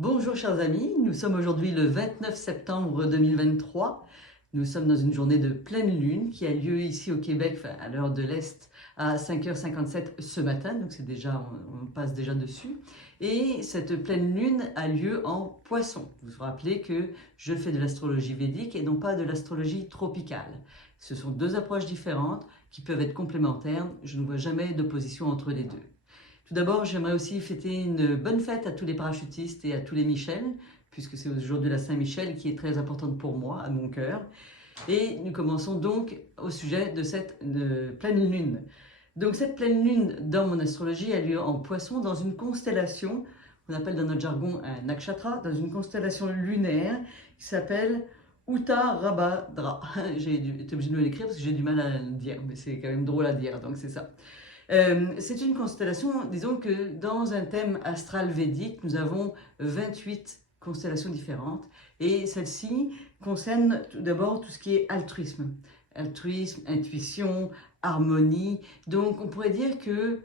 Bonjour chers amis, nous sommes aujourd'hui le 29 septembre 2023. Nous sommes dans une journée de pleine lune qui a lieu ici au Québec, enfin, à l'heure de l'Est, à 5h57 ce matin, donc c'est déjà, on passe déjà dessus. Et cette pleine lune a lieu en Poisson. Vous vous rappelez que je fais de l'astrologie védique et non pas de l'astrologie tropicale. Ce sont deux approches différentes qui peuvent être complémentaires. Je ne vois jamais d'opposition entre les deux. Tout d'abord, j'aimerais aussi fêter une bonne fête à tous les parachutistes et à tous les Michel, puisque c'est le jour de la Saint-Michel qui est très importante pour moi, à mon cœur. Et nous commençons donc au sujet de cette pleine lune. Donc cette pleine lune, dans mon astrologie, a lieu en Poisson, dans une constellation, qu'on appelle dans notre jargon un nakshatra, dans une constellation lunaire qui s'appelle Uttarabhadra. J'ai été obligée de me l'écrire parce que j'ai du mal à le dire, mais c'est quand même drôle à dire, donc c'est ça. C'est une constellation, disons que dans un thème astral védique, nous avons 28 constellations différentes et celle-ci concerne tout d'abord tout ce qui est altruisme. Altruisme, intuition, harmonie. Donc on pourrait dire que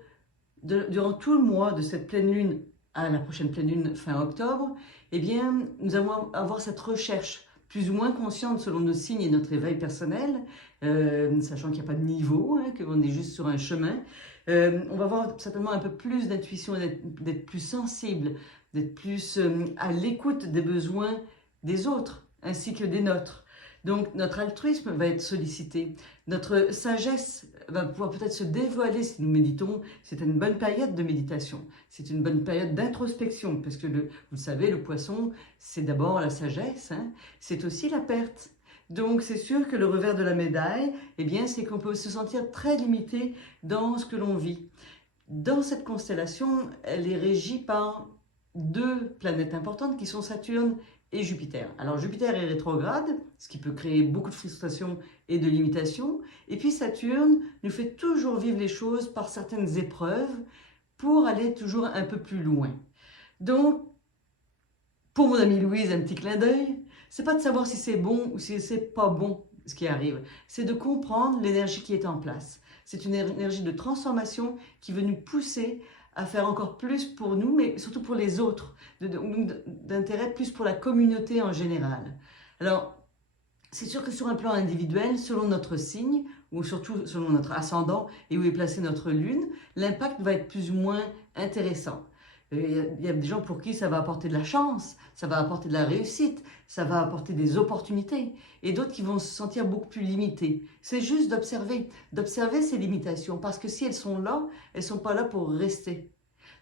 durant tout le mois de cette pleine lune à la prochaine pleine lune fin octobre, eh bien, nous allons avoir cette recherche plus ou moins consciente selon nos signes et notre éveil personnel, sachant qu'il n'y a pas de niveau, hein, qu'on est juste sur un chemin. On va avoir certainement un peu plus d'intuition, d'être plus sensible, d'être plus à l'écoute des besoins des autres ainsi que des nôtres. Donc notre altruisme va être sollicité, notre sagesse va pouvoir peut-être se dévoiler si nous méditons. C'est une bonne période de méditation, c'est une bonne période d'introspection, parce que vous le savez, le poisson, c'est d'abord la sagesse, hein, c'est aussi la perte. Donc c'est sûr que le revers de la médaille, eh bien, c'est qu'on peut se sentir très limité dans ce que l'on vit. Dans cette constellation, elle est régie par deux planètes importantes qui sont Saturne et Jupiter. Alors Jupiter est rétrograde, ce qui peut créer beaucoup de frustration et de limitation. Et puis Saturne nous fait toujours vivre les choses par certaines épreuves pour aller toujours un peu plus loin. Donc, pour mon amie Louise, un petit clin d'œil, c'est pas de savoir si c'est bon ou si c'est pas bon ce qui arrive, c'est de comprendre l'énergie qui est en place. C'est une énergie de transformation qui veut nous pousser à faire encore plus pour nous, mais surtout pour les autres, d'intérêt plus pour la communauté en général. Alors, c'est sûr que sur un plan individuel, selon notre signe, ou surtout selon notre ascendant et où est placée notre lune, l'impact va être plus ou moins intéressant. Il y a des gens pour qui ça va apporter de la chance, ça va apporter de la réussite, ça va apporter des opportunités, et d'autres qui vont se sentir beaucoup plus limités. C'est juste d'observer ces limitations, parce que si elles sont là, elles ne sont pas là pour rester.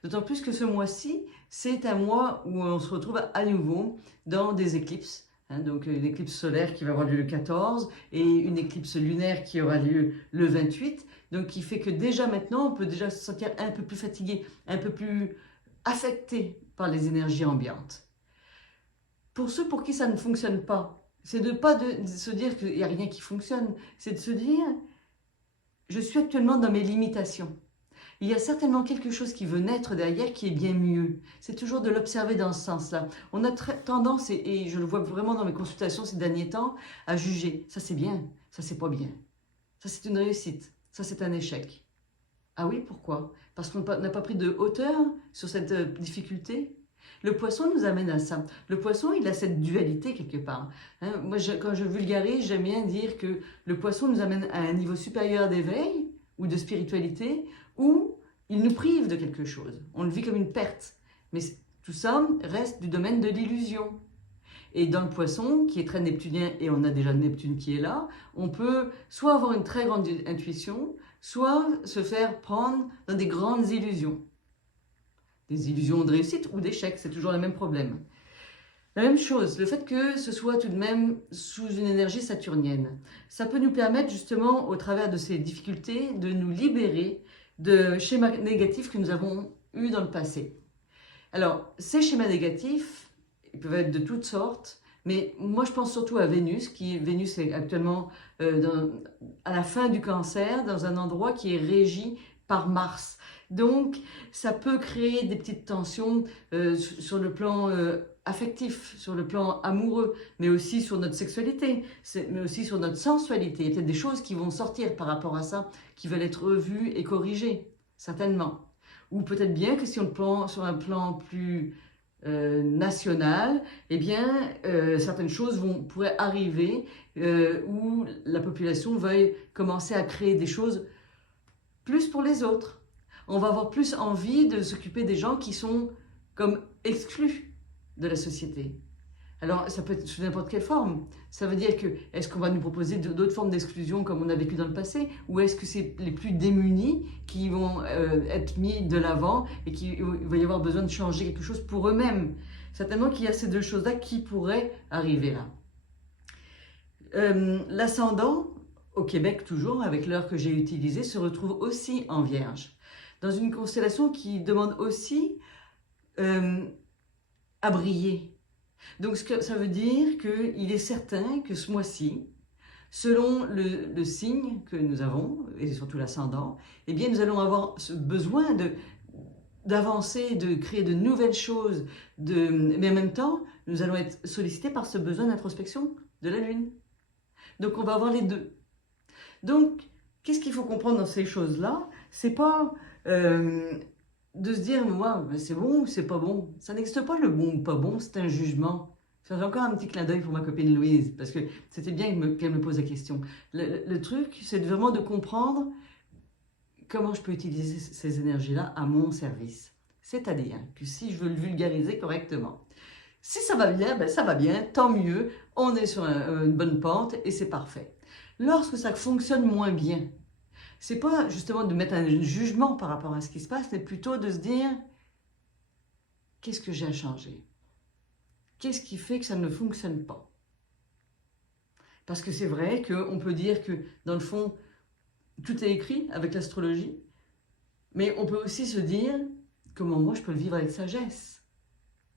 D'autant plus que ce mois-ci, c'est un mois où on se retrouve à nouveau dans des éclipses. Donc une éclipse solaire qui va avoir lieu le 14 et une éclipse lunaire qui aura lieu le 28. Donc qui fait que déjà maintenant, on peut déjà se sentir un peu plus fatigué, un peu plus affecté par les énergies ambiantes. Pour ceux pour qui ça ne fonctionne pas, c'est de pas de se dire qu'il n'y a rien qui fonctionne, c'est de se dire « je suis actuellement dans mes limitations ». Il y a certainement quelque chose qui veut naître derrière qui est bien mieux. C'est toujours de l'observer dans ce sens-là. On a tendance, et je le vois vraiment dans mes consultations ces derniers temps, à juger. Ça c'est bien, ça c'est pas bien. Ça c'est une réussite, ça c'est un échec. Ah oui, pourquoi? Parce qu'on n'a pas pris de hauteur sur cette difficulté. Le poisson nous amène à ça. Le poisson, il a cette dualité quelque part. Hein, moi, quand je vulgarise, j'aime bien dire que le poisson nous amène à un niveau supérieur d'éveil ou de spiritualité, où il nous prive de quelque chose. On le vit comme une perte. Mais tout ça reste du domaine de l'illusion. Et dans le poisson, qui est très neptunien, et on a déjà Neptune qui est là, on peut soit avoir une très grande intuition, soit se faire prendre dans des grandes illusions. Des illusions de réussite ou d'échec, c'est toujours le même problème. La même chose, le fait que ce soit tout de même sous une énergie saturnienne, ça peut nous permettre justement, au travers de ces difficultés, de nous libérer de schémas négatifs que nous avons eus dans le passé. Alors, ces schémas négatifs, ils peuvent être de toutes sortes, mais moi je pense surtout à Vénus, Vénus est actuellement à la fin du Cancer, dans un endroit qui est régi par Mars. Donc, ça peut créer des petites tensions sur le plan affectif, sur le plan amoureux, mais aussi sur notre sexualité, mais aussi sur notre sensualité. Il y a peut-être des choses qui vont sortir par rapport à ça, qui veulent être revues et corrigées, certainement. Ou peut-être bien que si on le prend sur un plan plus national, eh bien, certaines choses pourraient arriver où la population veuille commencer à créer des choses plus pour les autres. On va avoir plus envie de s'occuper des gens qui sont comme exclus de la société. Alors, ça peut être sous n'importe quelle forme. Ça veut dire que, est-ce qu'on va nous proposer d'autres formes d'exclusion comme on a vécu dans le passé, ou est-ce que c'est les plus démunis qui vont être mis de l'avant et qu'il va y avoir besoin de changer quelque chose pour eux-mêmes? Certainement qu'il y a ces deux choses-là qui pourraient arriver là. L'ascendant, au Québec toujours, avec l'heure que j'ai utilisée, se retrouve aussi en Vierge, dans une constellation qui demande aussi à briller. Donc ça veut dire qu'il est certain que ce mois-ci, selon le signe que nous avons, et surtout l'ascendant, eh bien nous allons avoir ce besoin d'avancer, de créer de nouvelles choses, mais en même temps, nous allons être sollicités par ce besoin d'introspection de la Lune. Donc on va avoir les deux. Donc, qu'est-ce qu'il faut comprendre dans ces choses-là? C'est pas de se dire, moi, c'est bon ou c'est pas bon. Ça n'existe pas le bon ou pas bon, c'est un jugement. J'ai encore un petit clin d'œil pour ma copine Louise, parce que c'était bien qu'elle me pose la question. Le truc, c'est vraiment de comprendre comment je peux utiliser ces énergies-là à mon service. C'est-à-dire que si je veux le vulgariser correctement, si ça va bien, ben ça va bien, tant mieux, on est sur une bonne pente et c'est parfait. Lorsque ça fonctionne moins bien, c'est pas justement de mettre un jugement par rapport à ce qui se passe, mais plutôt de se dire, qu'est-ce que j'ai à changer? Qu'est-ce qui fait que ça ne fonctionne pas? Parce que c'est vrai qu'on peut dire que, dans le fond, tout est écrit avec l'astrologie, mais on peut aussi se dire, comment moi je peux le vivre avec sagesse?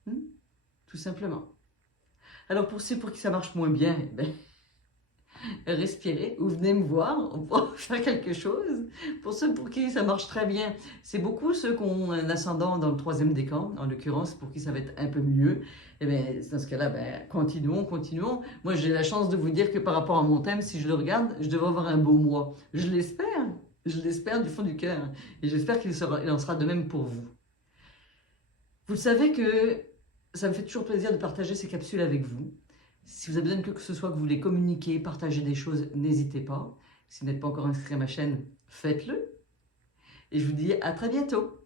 Tout simplement. Alors pour ceux pour qui ça marche moins bien, ben, respirez ou venez me voir, on pourra faire quelque chose. Pour ceux pour qui ça marche très bien, c'est beaucoup ceux qui ont un ascendant dans le 3e décan, en l'occurrence, pour qui ça va être un peu mieux. Et bien, dans ce cas-là, ben, continuons, continuons. Moi, j'ai la chance de vous dire que par rapport à mon thème, si je le regarde, je devrais avoir un beau mois. Je l'espère du fond du cœur. Et j'espère qu'il en sera de même pour vous. Vous savez que ça me fait toujours plaisir de partager ces capsules avec vous. Si vous avez besoin de quoi que ce soit, que vous voulez communiquer, partager des choses, n'hésitez pas. Si vous n'êtes pas encore inscrit à ma chaîne, faites-le. Et je vous dis à très bientôt.